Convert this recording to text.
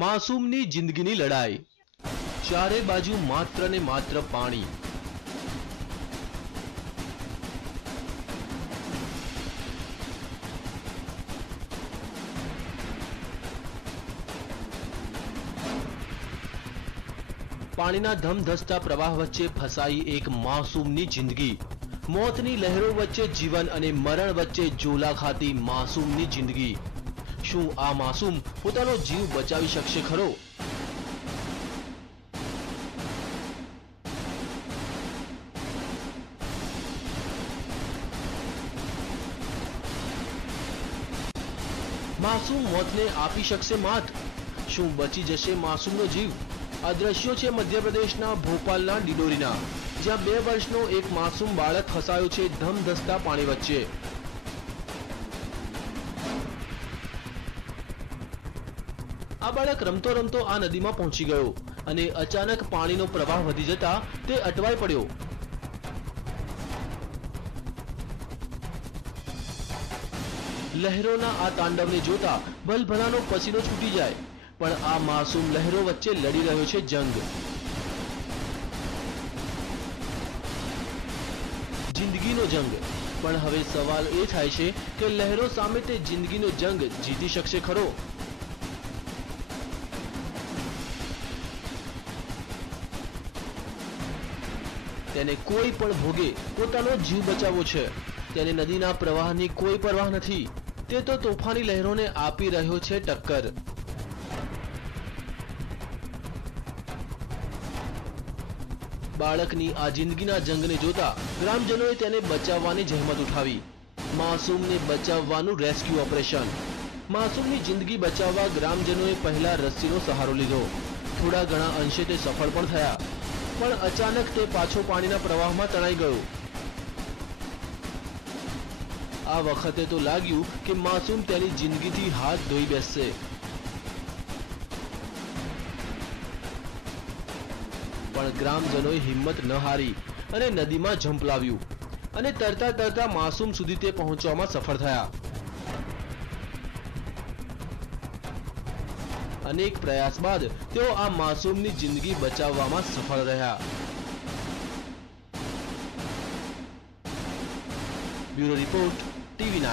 માસૂમની જિંદગીની લડાઈ, ચારે બાજુ માત્ર ને માત્ર પાણી। પાણીના ધમધસતા પ્રવાહ વચ્ચે ફસાઈ એક માસૂમની જિંદગી। મોતની લહેરો વચ્ચે જીવન અને મરણ વચ્ચે ઝોલા ખાતી માસૂમની જિંદગી। શું આ માસૂમ પોતાનો જીવ બચાવી શકશે ખરો? માસૂમ મોતને આપી શકશે માત? શું બચી જશે માસૂમનો જીવ? આ દ્રશ્યો છે મધ્યપ્રદેશના ભોપાલના ડિડોરીના, જ્યાં 2 વર્ષનો એક માસૂમ બાળક ફસાયો છે ધમધસતા પાણી વચ્ચે। આ બાળક રમતો રમતો આ નદીમાં પહોંચી ગયો અને અચાનક પાણીનો પ્રવાહ વધી જતા તે અટવાઈ પડ્યો। લહેરોના આ તાંડવને જોતા ભલભલાનો પસીનો છૂટી જાય, પણ આ માસૂમ લહેરો વચ્ચે લડી રહ્યો છે જંગ। જિંદગીનો જંગ। પણ હવે સવાલ એ થાય છે કે લહેરો સામે તે જિંદગીનો જંગ જીતી શકશે ખરો? તેને કોઈ પણ ભોગે પોતાનો જીવ બચાવવો છે। તેને નદીના પ્રવાહની કોઈ પરવાહ નથી। તે તો તોફાની લહેરોને આપી રહ્યો છે ટક્કર। બાળકની આ જિંદગીના જંગને જોતા ગ્રામજનોએ તેને બચાવવાની જહેમત ઉઠાવી। માસૂમને બચાવવાનું રેસ્ક્યુ ઓપરેશન। માસૂમની જિંદગી બચાવવા ગ્રામજનોએ પહેલા રસ્સીનો સહારો લીધો। થોડા ઘણા અંશે તે સફળ પણ થયા, પણ અચાનક તે પાછો પાણીના પ્રવાહમાં તણાઈ ગયો। આ વખતે તો લાગ્યું કે માસૂમ તેની જિંદગીથી હાથ ધોઈ બેસશે। પણ ગ્રામજનોએ હિંમત ન હારી અને નદીમાં ઝંપલાવ્યું અને તરતા તરતા માસૂમ સુધી તે પહોંચવામાં સફળ થયા। અનેક પ્રયાસ બાદ તેઓ આ માસૂમની જિંદગી બચાવવામાં સફળ રહ્યા। Bureau report, TV9।